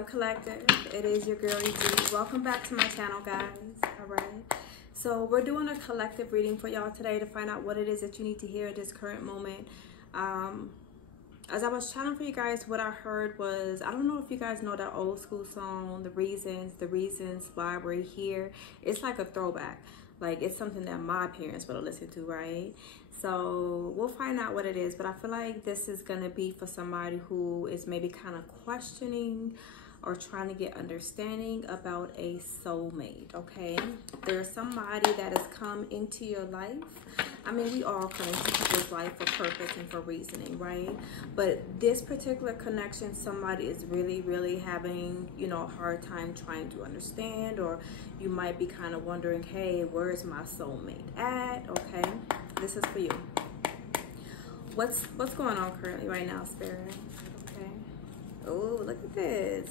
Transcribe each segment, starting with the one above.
Collective, it is your girl ED. Welcome back to my channel, guys. All right, so we're doing a collective reading for y'all today to find out what it is that you need to hear at this current moment. As I was channeling for you guys, what I heard was, I don't know if you guys know that old school song, the reasons why we're here. It's like a throwback. Like, it's something that my parents would have listened to, right? So we'll find out what it is, but I feel like this is going to be for somebody who is maybe kind of questioning or trying to get understanding about a soulmate, okay? There's somebody that has come into your life. I mean, we all come into people's life for purpose and for reasoning, right? But this particular connection, somebody is really having, you know, a hard time trying to understand, or you might be kind of wondering, hey, where is my soulmate at? Okay, this is for you. What's going on currently right now, Spirit? Okay. Oh, look at this.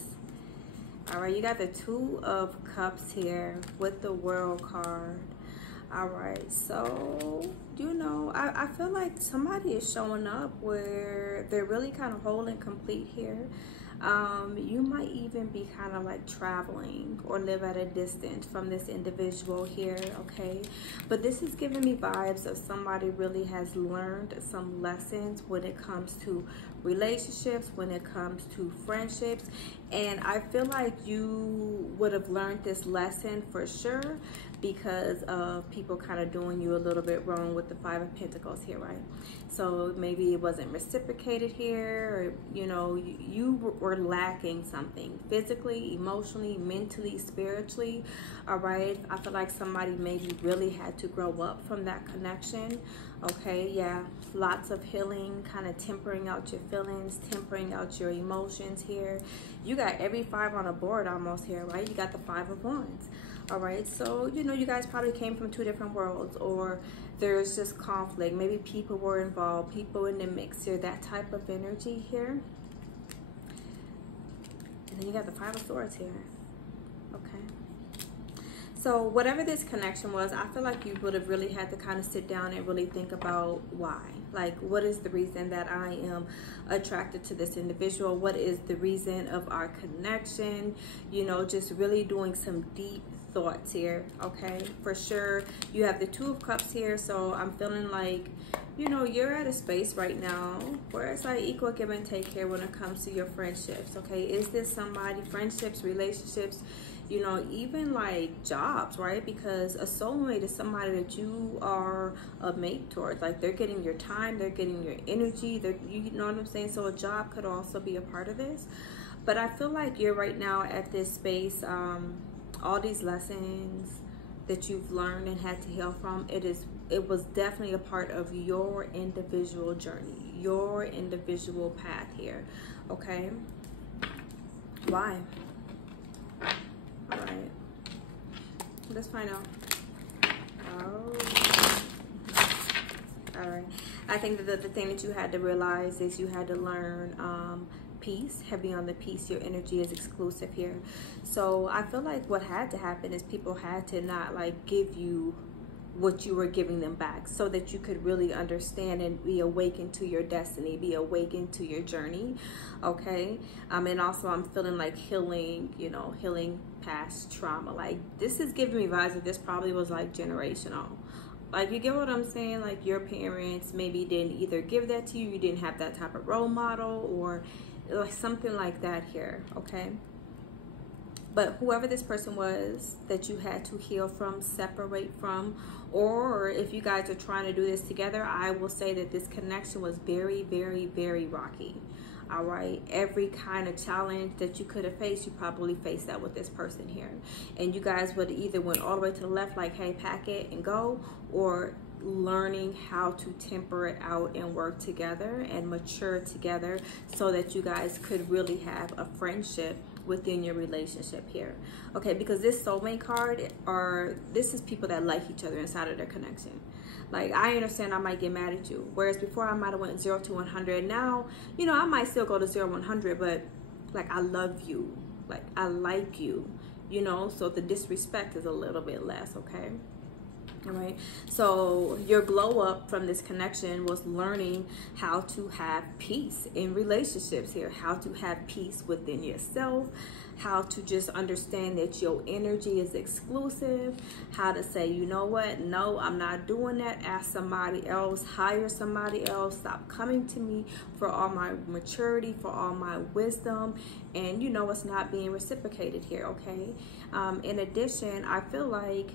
All right, you got the Two of Cups here with the World card. All right, so, you know, I feel like somebody is showing up where they're really kind of whole and complete here. You might even be kind of like traveling or live at a distance from this individual here, okay? But this is giving me vibes of somebody really has learned some lessons when it comes to relationships, when it comes to friendships. And I feel like you would have learned this lesson for sure because of people kind of doing you a little bit wrong with the Five of Pentacles here, right? So maybe it wasn't reciprocated here, or, you know, you were lacking something physically, emotionally, mentally, spiritually, all right? I feel like somebody maybe really had to grow up from that connection, okay? Yeah, lots of healing, kind of tempering out your feelings, tempering out your emotions here. You got every five on the board almost here, right? You got the Five of Wands. All right, so, you know, you guys probably came from two different worlds, or there's just conflict. Maybe people were involved, people in the mix here, that type of energy here. And then you got the Five of Swords here. Okay. So whatever this connection was, I feel like you would have really had to kind of sit down and really think about why. Like, what is the reason that I am attracted to this individual? What is the reason of our connection? You know, just really doing some deep thoughts here, okay? For sure, you have the Two of Cups here, so I'm feeling like, you know, you're at a space right now where it's like equal give and take here when it comes to your friendships, okay? Is this somebody, friendships, relationships, you know, even like jobs, right? Because a soulmate is somebody that you are a mate towards. Like, they're getting your time, they're getting your energy, you know what I'm saying? So a job could also be a part of this. But I feel like you're right now at this space, all these lessons that you've learned and had to heal from, it was definitely a part of your individual journey, your individual path here, okay? Why? All right, let's find out. Oh, all right. I think that the thing that you had to realize is you had to learn peace. Heavy on the peace, your energy is exclusive here. So I feel like what had to happen is people had to not like give you what you were giving them back, so that you could really understand and be awakened to your destiny, be awakened to your journey, okay? And also I'm feeling like healing, you know, healing past trauma. Like, this is giving me vibes that this probably was like generational. Like, you get what I'm saying? Like, your parents maybe didn't either give that to you, you didn't have that type of role model, or like something like that here, okay? But whoever this person was that you had to heal from, separate from, or if you guys are trying to do this together, I will say that this connection was very rocky, all right? Every kind of challenge that you could have faced, you probably faced that with this person here. And you guys would either went all the way to the left, like, hey, pack it and go, or learning how to temper it out and work together and mature together so that you guys could really have a friendship within your relationship here, okay? Because this soulmate card, this is people that like each other inside of their connection. Like, I understand I might get mad at you, whereas before I might have went 0 to 100. Now, you know, I might still go to 0 to 100, but like, I love you, like, I like you, you know, so the disrespect is a little bit less, okay? All right, so your glow up from this connection was learning how to have peace in relationships here, how to have peace within yourself, how to just understand that your energy is exclusive, how to say, you know what, no, I'm not doing that. Ask somebody else, hire somebody else, stop coming to me for all my maturity, for all my wisdom, and you know it's not being reciprocated here, okay? In addition, I feel like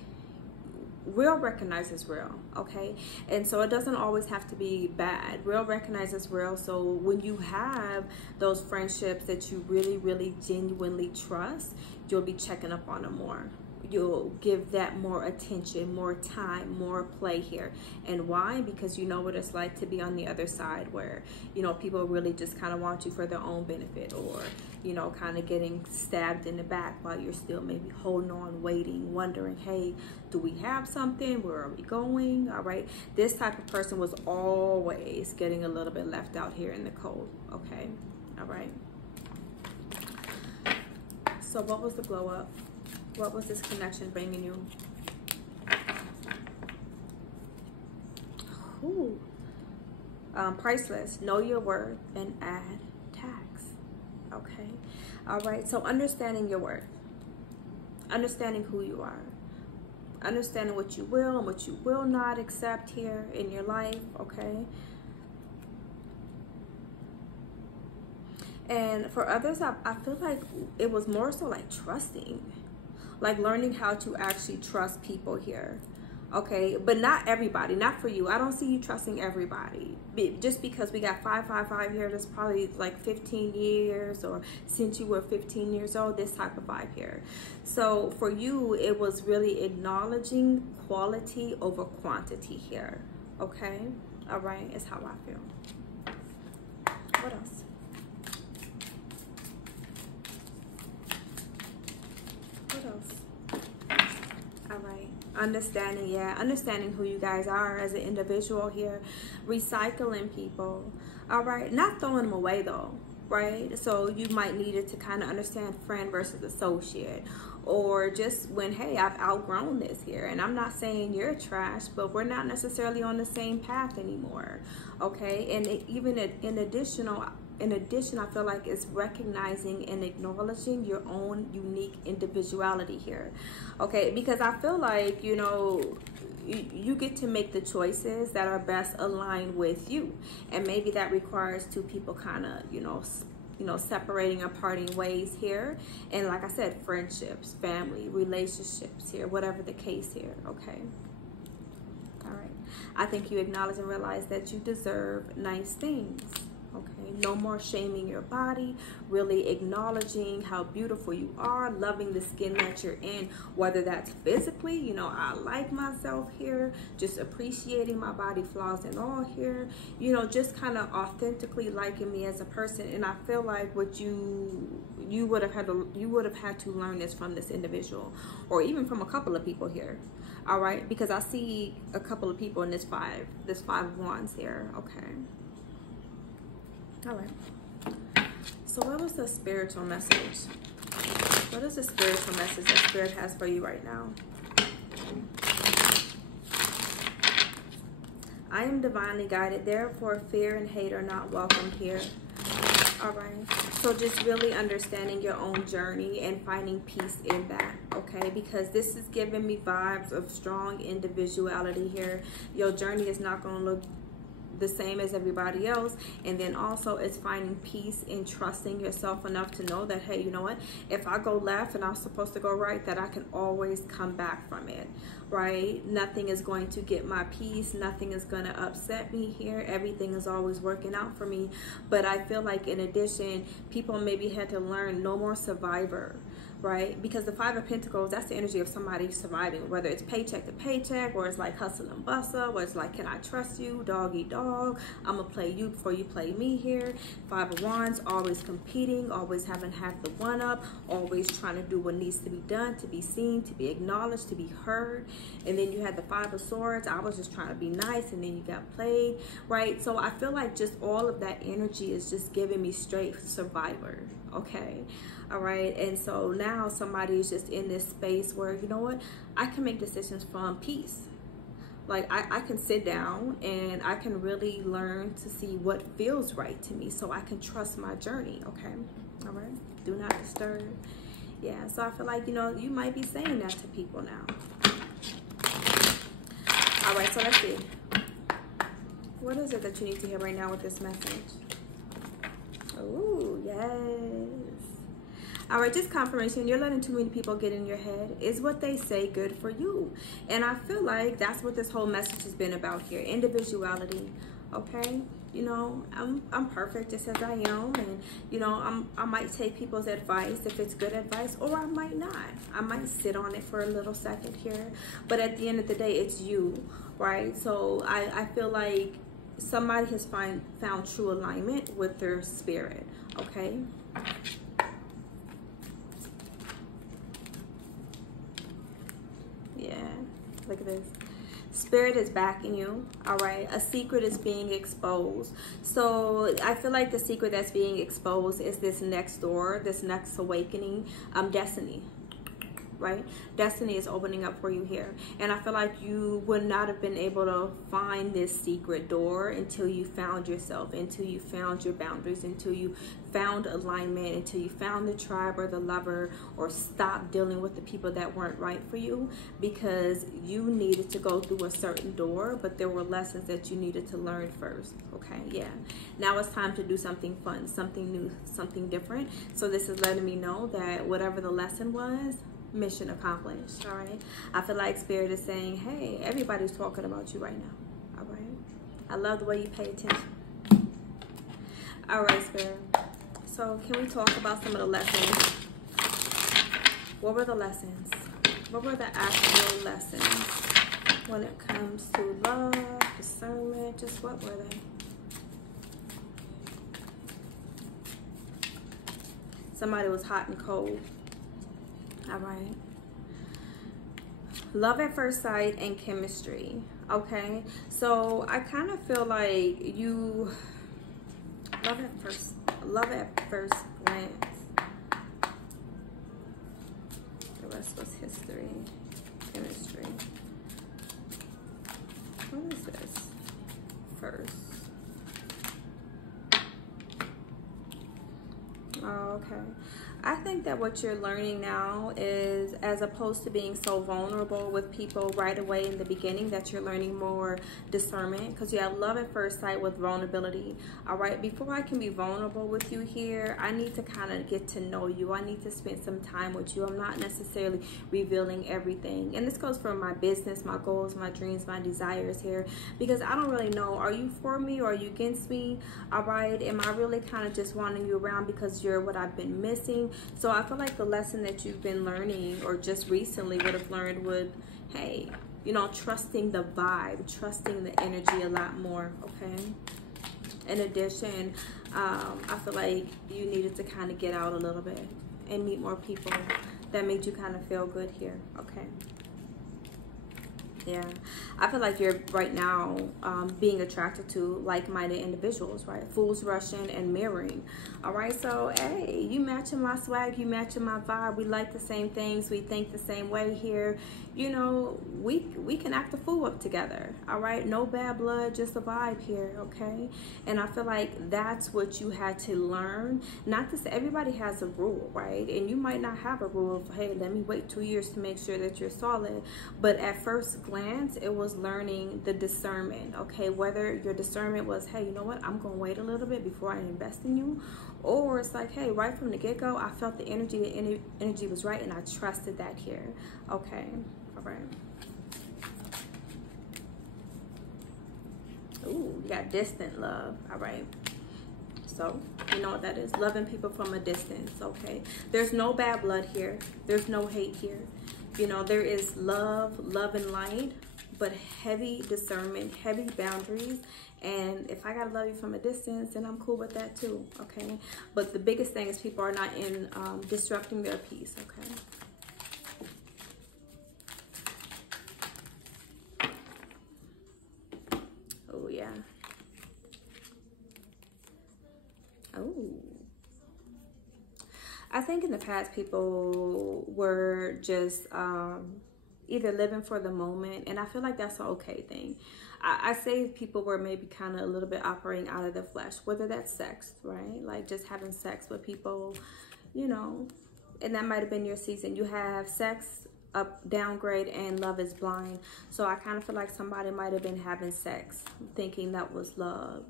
real recognizes real, okay? And so it doesn't always have to be bad. Real recognizes real. So when you have those friendships that you really, really genuinely trust, you'll be checking up on them more. You'll give that more attention, more time, more play here. And why? Because you know what it's like to be on the other side where, you know, people really just kind of want you for their own benefit, or, you know, kind of getting stabbed in the back while you're still maybe holding on, waiting, wondering, hey, do we have something? Where are we going? All right. This type of person was always getting a little bit left out here in the cold. Okay. All right. So what was the glow up? What was this connection bringing you? Ooh. Priceless. Know your worth and add tax. Okay. All right. So understanding your worth. Understanding who you are. Understanding what you will and what you will not accept here in your life. Okay. And for others, I feel like it was more so like trusting. Like learning how to actually trust people here, okay? But not everybody, not for you. I don't see you trusting everybody. Just because we got 555 here, that's probably like 15 years, or since you were 15 years old, this type of vibe here. So for you, it was really acknowledging quality over quantity here, okay? All right, it's how I feel. What else? All right, understanding who you guys are as an individual here, recycling people. All right, not throwing them away though, right? So you might need it to kind of understand friend versus associate, or just when, hey, I've outgrown this here, and I'm not saying you're trash, but we're not necessarily on the same path anymore, okay? And even in addition, I feel like it's recognizing and acknowledging your own unique individuality here, okay? Because I feel like, you know, you get to make the choices that are best aligned with you. And maybe that requires two people kind of, you know, separating or parting ways here. And like I said, friendships, family, relationships here, whatever the case here, okay? All right. I think you acknowledge and realize that you deserve nice things. Okay, no more shaming your body, really acknowledging how beautiful you are, loving the skin that you're in, whether that's physically, you know, I like myself here, just appreciating my body flaws and all here, you know, just kind of authentically liking me as a person. And I feel like what you would have had to learn this from this individual, or even from a couple of people here. All right, because I see a couple of people in this five of wands here. Okay. All right. So what was the spiritual message? What is the spiritual message that Spirit has for you right now? I am divinely guided, therefore fear and hate are not welcomed here. All right. So just really understanding your own journey and finding peace in that, okay? Because this is giving me vibes of strong individuality here. Your journey is not going to look the same as everybody else. And then also it's finding peace in trusting yourself enough to know that, hey, you know what, if I go left and I'm supposed to go right, that I can always come back from it, right? Nothing is going to get my peace, nothing is going to upset me here, everything is always working out for me. But I feel like in addition, people maybe had to learn no more survivor, right? Because the Five of Pentacles, that's the energy of somebody surviving, whether it's paycheck to paycheck, or it's like hustle and bustle, where it's like, can I trust you, dog eat dog, I'm gonna play you before you play me here. Five of Wands, always competing, always having half the one up, always trying to do what needs to be done, to be seen, to be acknowledged, to be heard. And then you had the Five of Swords, I was just trying to be nice, and then you got played, right? So I feel like just all of that energy is just giving me straight survivor, okay? All right, and so now somebody is just in this space where, you know what, I can make decisions from peace, Like I can sit down and I can really learn to see what feels right to me, so I can trust my journey. Okay, all right, do not disturb. Yeah, so I feel like, you know, you might be saying that to people now. All right, so let's see, what is it that you need to hear right now with this message? Oh, yes. All right, just confirmation. You're letting too many people get in your head. Is what they say good for you? And I feel like that's what this whole message has been about here. Individuality. Okay, you know, I'm perfect just as I am, and you know, I might take people's advice if it's good advice, or I might not. I might sit on it for a little second here, but at the end of the day, it's you, right? So I feel like somebody has found true alignment with their spirit. Okay. Yeah, look at this. Spirit is backing you, all right? A secret is being exposed. So I feel like the secret that's being exposed is this next door, this next awakening, destiny, right? Destiny is opening up for you here. And I feel like you would not have been able to find this secret door until you found yourself, until you found your boundaries, until you found alignment, until you found the tribe or the lover, or stopped dealing with the people that weren't right for you, because you needed to go through a certain door, but there were lessons that you needed to learn first. Okay, yeah. Now it's time to do something fun, something new, something different. So this is letting me know that whatever the lesson was, mission accomplished. All right, I feel like Spirit is saying, hey, everybody's talking about you right now. All right, I love the way you pay attention. All right, Spirit, so can we talk about some of the lessons? What were the lessons? What were the actual lessons when it comes to love, discernment? Just what were they? Somebody was hot and cold. All right. Love at first sight and chemistry. Okay. So I kind of feel like you love at first glance. The rest was history, chemistry. What is this? First. Oh, okay. I think that what you're learning now is, as opposed to being so vulnerable with people right away in the beginning, that you're learning more discernment, because you have love at first sight with vulnerability. All right, before I can be vulnerable with you here, I need to kind of get to know you. I need to spend some time with you. I'm not necessarily revealing everything, and this goes for my business, my goals, my dreams, my desires here, because I don't really know, are you for me or are you against me? All right, am I really kind of just wanting you around because you're what I've been missing? So I feel like the lesson that you've been learning, or just recently would have learned, would, hey, you know, trusting the vibe, trusting the energy a lot more. Okay. In addition, I feel like you needed to kind of get out a little bit and meet more people that made you kind of feel good here. Okay. Yeah, I feel like you're right now being attracted to like-minded individuals, right? Fools rushing and mirroring. All right, so hey, you matching my swag, you matching my vibe. We like the same things, we think the same way here. You know, we can act a fool up together. All right, no bad blood, just a vibe here. Okay, and I feel like that's what you had to learn. Not to say everybody has a rule, right? And you might not have a rule of, hey, let me wait 2 years to make sure that you're solid. But at first glance, it was learning the discernment. Okay, whether your discernment was, hey, you know what, I'm gonna wait a little bit before I invest in you, or it's like, hey, right from the get-go, I felt the energy was right, and I trusted that here. Okay, all right. Ooh, you got distant love. All right, so you know what that is, loving people from a distance. Okay, there's no bad blood here, there's no hate here. You know, there is love and light, but heavy discernment, heavy boundaries. And if I gotta love you from a distance, then I'm cool with that too. Okay, but the biggest thing is people are not in disrupting their peace. Okay. Oh yeah. Oh, I think in the past people were just either living for the moment, and I feel like that's an okay thing. I say people were maybe kind of a little bit operating out of the flesh, whether that's sex, right? Like just having sex with people, you know, and that might have been your season. You have sex, up, downgrade, and love is blind. So I kind of feel like somebody might have been having sex, thinking that was love.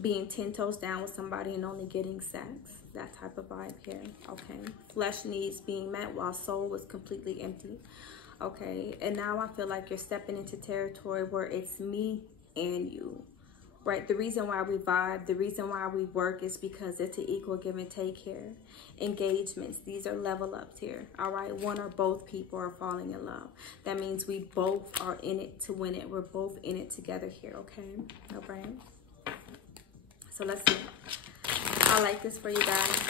Being 10 toes down with somebody and only getting sex. That type of vibe here, okay? Flesh needs being met while soul was completely empty. Okay, and now I feel like you're stepping into territory where it's me and you, right? The reason why we vibe, the reason why we work is because it's an equal give and take here. Engagements, these are level ups here, all right? One or both people are falling in love. That means we both are in it to win it. We're both in it together here, okay? All right? So let's see. I like this for you guys.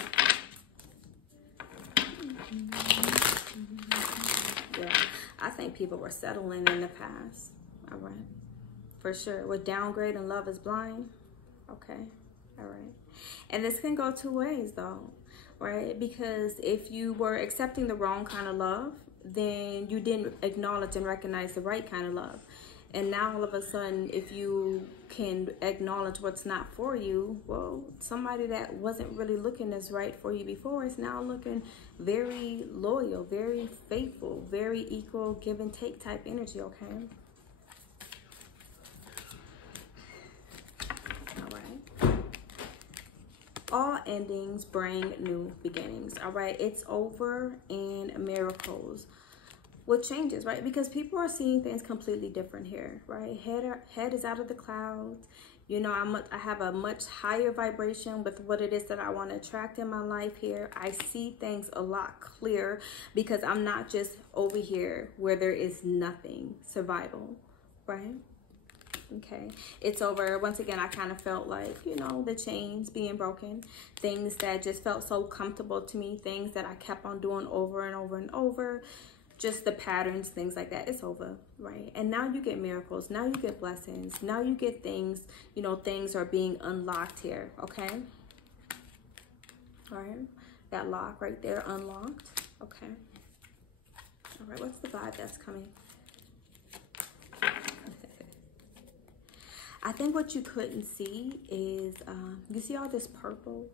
Yeah. I think people were settling in the past, all right, for sure. With downgrade and love is blind, okay, all right. And this can go two ways though, right? Because if you were accepting the wrong kind of love, then you didn't acknowledge and recognize the right kind of love. And now all of a sudden, if you can acknowledge what's not for you, well, somebody that wasn't really looking as right for you before is now looking very loyal, very faithful, very equal give and take type energy, okay? All right. All endings bring new beginnings, all right? It's over and miracles. What changes, right? Because people are seeing things completely different here, right? Head is out of the clouds. You know, I have a much higher vibration with what it is that I want to attract in my life here. I see things a lot clearer because I'm not just over here where there is nothing. Survival, right? Okay, it's over. Once again, I kind of felt like, you know, the chains being broken, things that just felt so comfortable to me, things that I kept on doing over and over and over. Just the patterns, things like that, it's over, right? And now you get miracles, now you get blessings, now you get things, you know, things are being unlocked here, okay? All right, that lock right there, unlocked, okay? All right, what's the vibe that's coming? I think what you couldn't see is, you see all this purple,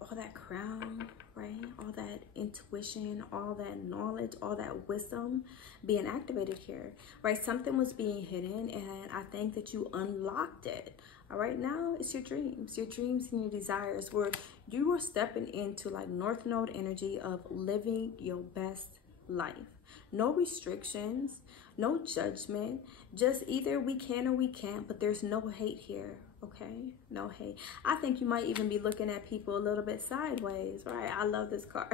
all that crown, right? All that intuition, all that knowledge, all that wisdom being activated here, right? Something was being hidden, and I think that you unlocked it. All right, now it's your dreams and your desires, where you are stepping into like North Node energy of living your best life. No restrictions, no judgment, just either we can or we can't, but there's no hate here. Okay, no hate. I think you might even be looking at people a little bit sideways, right? I love this card.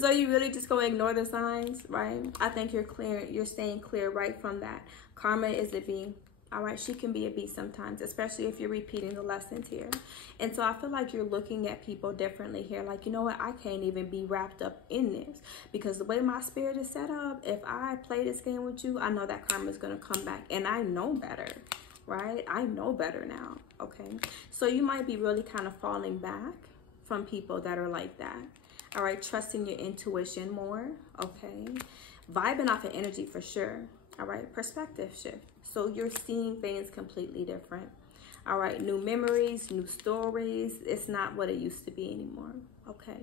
So you really just gonna ignore the signs, right? I think you're staying clear right from that. Karma is a bee. All right, she can be a bee sometimes, especially if you're repeating the lessons here. And so I feel like you're looking at people differently here. Like, you know what? I can't even be wrapped up in this because the way my spirit is set up, if I play this game with you, I know that karma is going to come back, and I know better, right? I know better now, okay? So you might be really kind of falling back from people that are like that. All right, trusting your intuition more, okay? Vibing off of energy for sure. All right, perspective shift. So you're seeing things completely different. All right, new memories, new stories. It's not what it used to be anymore. Okay.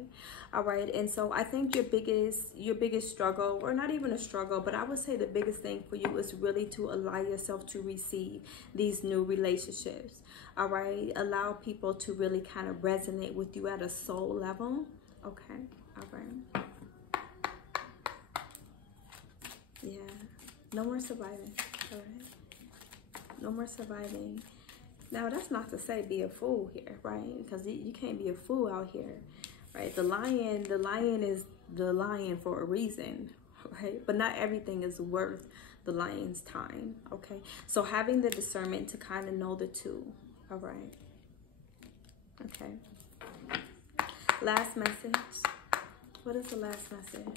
All right. And so I think your biggest struggle, or not even a struggle, but I would say the biggest thing for you is really to allow yourself to receive these new relationships. All right. Allow people to really kind of resonate with you at a soul level. Okay. All right. Yeah. No more surviving. All right. No more surviving. Now, that's not to say be a fool here, right? Because you can't be a fool out here, right? The lion is the lion for a reason, right? But not everything is worth the lion's time, okay? So having the discernment to kind of know the two, all right? Okay. Last message. What is the last message?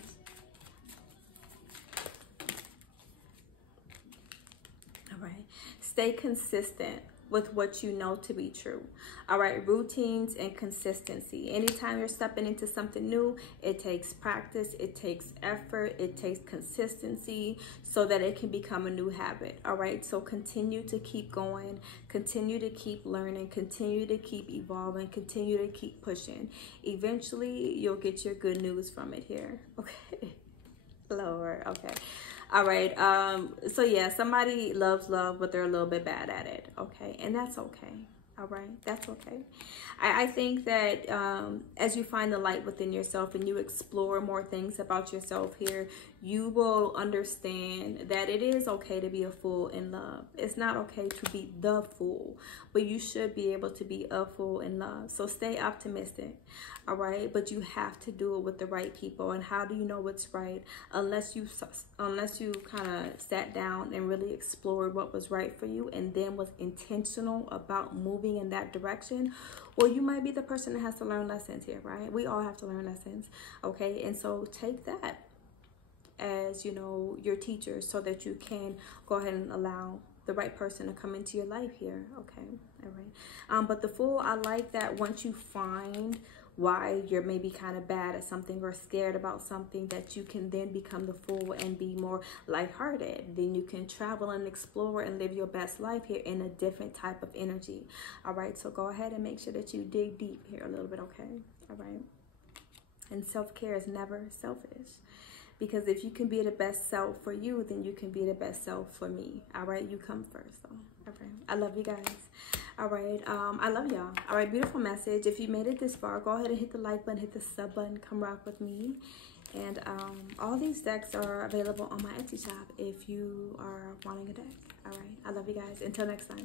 All right. Stay consistent with what you know to be true. All right, routines and consistency. Anytime you're stepping into something new, it takes practice, it takes effort, it takes consistency so that it can become a new habit. All right, so continue to keep going, continue to keep learning, continue to keep evolving, continue to keep pushing. Eventually, you'll get your good news from it here. Okay, Lord, okay. All right, so yeah, somebody loves love, but they're a little bit bad at it, okay? And that's okay, all right? That's okay. I think that as you find the light within yourself and you explore more things about yourself here, you will understand that it is okay to be a fool in love. It's not okay to be the fool, but you should be able to be a fool in love. So stay optimistic, all right? But you have to do it with the right people. And how do you know what's right? Unless you kind of sat down and really explored what was right for you and then was intentional about moving in that direction. Well, you might be the person that has to learn lessons here, right? We all have to learn lessons, okay? And so take that as, you know, your teacher so that you can go ahead and allow the right person to come into your life here, okay? All right. But the fool, I like that once you find why you're maybe kind of bad at something or scared about something, that you can then become the fool and be more lighthearted. Then you can travel and explore and live your best life here in a different type of energy. All right, so go ahead and make sure that you dig deep here a little bit, okay? All right. And self-care is never selfish. Because if you can be the best self for you, then you can be the best self for me. All right, you come first, though. All right, I love you guys. All right, I love y'all. All right, beautiful message. If you made it this far, go ahead and hit the like button, hit the sub button, come rock with me. And all these decks are available on my Etsy shop if you are wanting a deck. All right, I love you guys. Until next time.